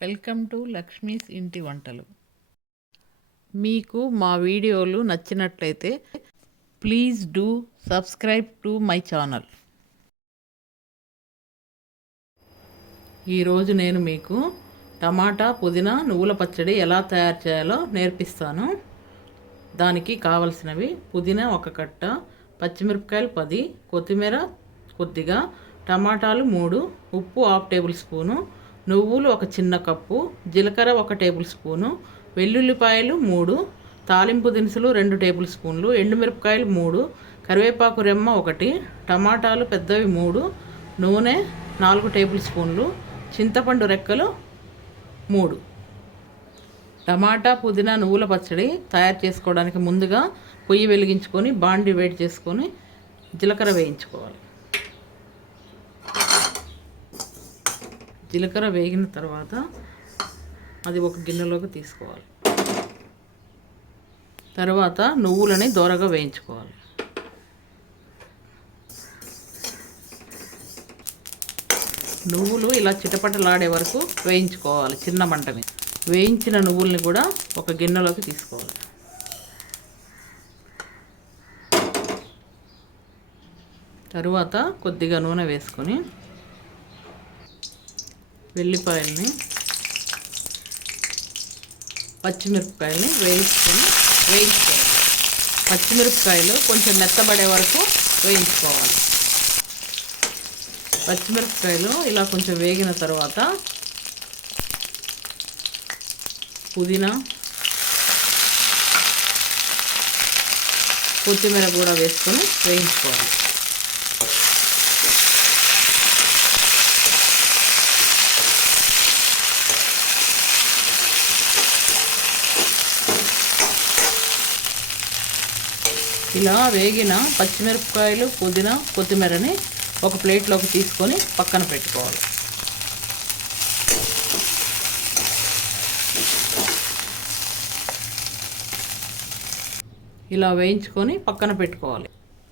Welcome to Lakshmi's ఇంటి వంటలు. మీకు మా వీడియోలు నచ్చినట్లయితే please do subscribe to my channel. ఈరోజు నేను మీకు టమాటా పుదీనా నువ్వుల పచ్చడి ఎలా తయారు చేయాలో నేర్పిస్తాను. దానికి కావలసినవి: పుదీనా 1 కట్ట, పచ్చిమిరపకాయలు 10, కొత్తిమీర కొద్దిగా, టమాటాలు 3, ఉప్పు 1/2 టేబుల్ స్పూను, నువ్వులు 1 చిన్న కప్పు, జీలకర్ర 1 టేబుల్ స్పూను, వెల్లుల్లిపాయలు 3, తాలింపు దినుసులు 2 టేబుల్ స్పూన్లు, ఎండుమిరపకాయలు 3, కరివేపాకు రెమ్మ 1, టమాటాలు పెద్దవి 3, నూనె 4 టేబుల్ స్పూన్లు, చింతపండు రెక్కలు 3. టమాటా పుదీనా నువ్వుల పచ్చడి తయారు చేసుకోవడానికి ముందుగా పొయ్యి వెలిగించుకొని బాండి వేడి చేసుకొని జీలకర్ర వేయించుకోవాలి. జీలకర్ర వేగిన తర్వాత అది ఒక గిన్నెలోకి తీసుకోవాలి. తర్వాత నువ్వులని దోరగా వేయించుకోవాలి. నువ్వులు ఇలా చిటపటలాడే వరకు వేయించుకోవాలి చిన్న మంట మీద. వేయించిన నువ్వుల్ని కూడా ఒక గిన్నెలోకి తీసుకోవాలి. తరువాత కొద్దిగా నూనె వేసుకొని వెల్లిపాయల్ని, పచ్చిమిరపకాయల్ని వేయించుకోవాలి. పచ్చిమిరపకాయలు కొంచెం మెత్తబడే వరకు వేయించుకోవాలి. పచ్చిమిరపకాయలు ఇలా కొంచెం వేగిన తర్వాత పుదీనా, కొత్తిమీర కూడా వేసుకొని వేయించుకోవాలి. ఇలా వేగిన పచ్చిమిరపకాయలు, పుదీనా, కొత్తిమీరని ఒక ప్లేట్లోకి తీసుకొని పక్కన పెట్టుకోవాలి. ఇలా వేయించుకొని పక్కన పెట్టుకోవాలి.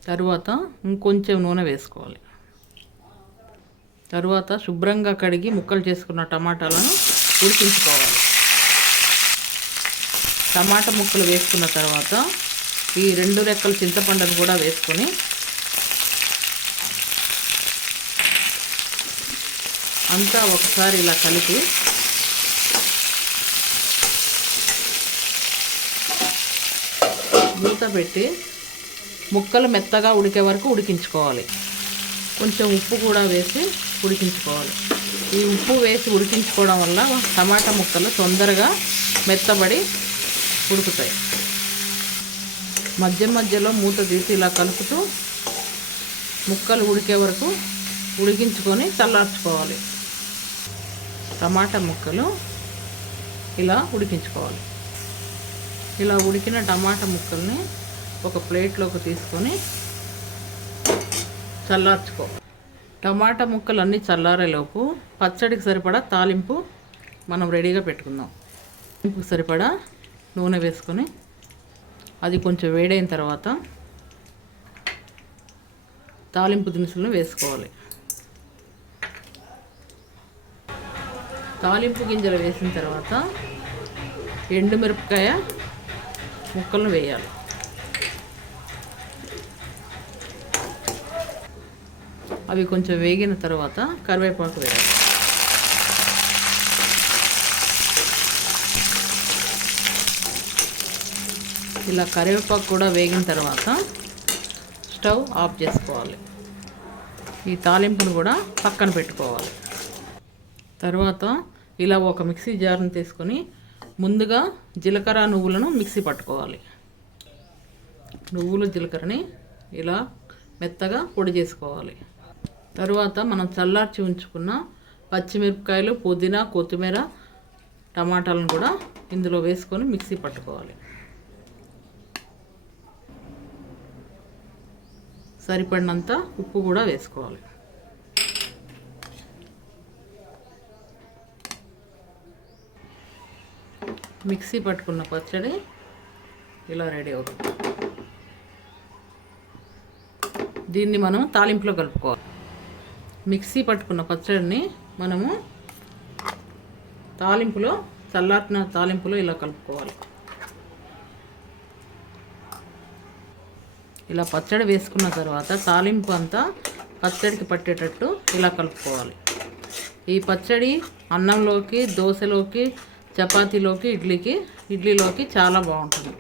తరువాత ఇంకొంచెం నూనె వేసుకోవాలి. తరువాత శుభ్రంగా కడిగి ముక్కలు చేసుకున్న టమాటాలను ఉడికించుకోవాలి. టమాటా ముక్కలు వేసుకున్న తర్వాత ఈ 2 రెక్కల చింతపండును కూడా వేసుకొని అంతా ఒకసారి ఇలా కలిపి మూత పెట్టి ముక్కలు మెత్తగా ఉడికే వరకు ఉడికించుకోవాలి. కొంచెం ఉప్పు కూడా వేసి ఉడికించుకోవాలి. ఈ ఉప్పు వేసి ఉడికించుకోవడం వల్ల టమాటా ముక్కలు తొందరగా మెత్తబడి ఉడుకుతాయి. మధ్య మధ్యలో మూత తీసి ఇలా కలుపుతూ ముక్కలు ఉడికే వరకు ఉడికించుకొని చల్లార్చుకోవాలి. టమాటా ముక్కలు ఇలా ఉడికించుకోవాలి. ఇలా ఉడికిన టమాటా ముక్కల్ని ఒక ప్లేట్లోకి తీసుకొని చల్లార్చుకోవాలి. టమాటా ముక్కలు అన్నీ చల్లారేలోపు పచ్చడికి సరిపడా తాలింపు మనం రెడీగా పెట్టుకుందాం. తాలింపుకి సరిపడా నూనె వేసుకొని అది కొంచెం వేడైన తర్వాత తాలింపు దినుసులను వేసుకోవాలి. తాలింపు గింజలు వేసిన తర్వాత ఎండుమిరపకాయ ముక్కలను వేయాలి. అవి కొంచెం వేగిన తర్వాత కరివేపాకు వేయాలి. ఇలా కరివేపాకు కూడా వేగిన తర్వాత స్టవ్ ఆఫ్ చేసుకోవాలి. ఈ తాలింపును కూడా పక్కన పెట్టుకోవాలి. తర్వాత ఇలా ఒక మిక్సీ జార్ని తీసుకొని ముందుగా జీలకర్ర నువ్వులను మిక్సీ పట్టుకోవాలి. నువ్వులు జీలకర్రని ఇలా మెత్తగా పొడి చేసుకోవాలి. తరువాత మనం చల్లార్చి ఉంచుకున్న పచ్చిమిరపకాయలు, పుదీనా, కొత్తిమీర, టమాటాలను కూడా ఇందులో వేసుకొని మిక్సీ పట్టుకోవాలి. సరిపడినంత ఉప్పు కూడా వేసుకోవాలి. మిక్సీ పట్టుకున్న పచ్చడి ఇలా రెడీ అవుతుంది. దీన్ని మనం తాలింపులో కలుపుకోవాలి. మిక్సీ పట్టుకున్న పచ్చడిని మనము చల్లారిన తాలింపులో ఇలా కలుపుకోవాలి. ఇలా పచ్చడి వేసుకున్న తర్వాత తాలింపు అంతా పచ్చడికి పట్టేటట్టు ఇలా కలుపుకోవాలి. ఈ పచ్చడి అన్నంలోకి, దోశలోకి, చపాతీలోకి, ఇడ్లీలోకి చాలా బాగుంటుంది.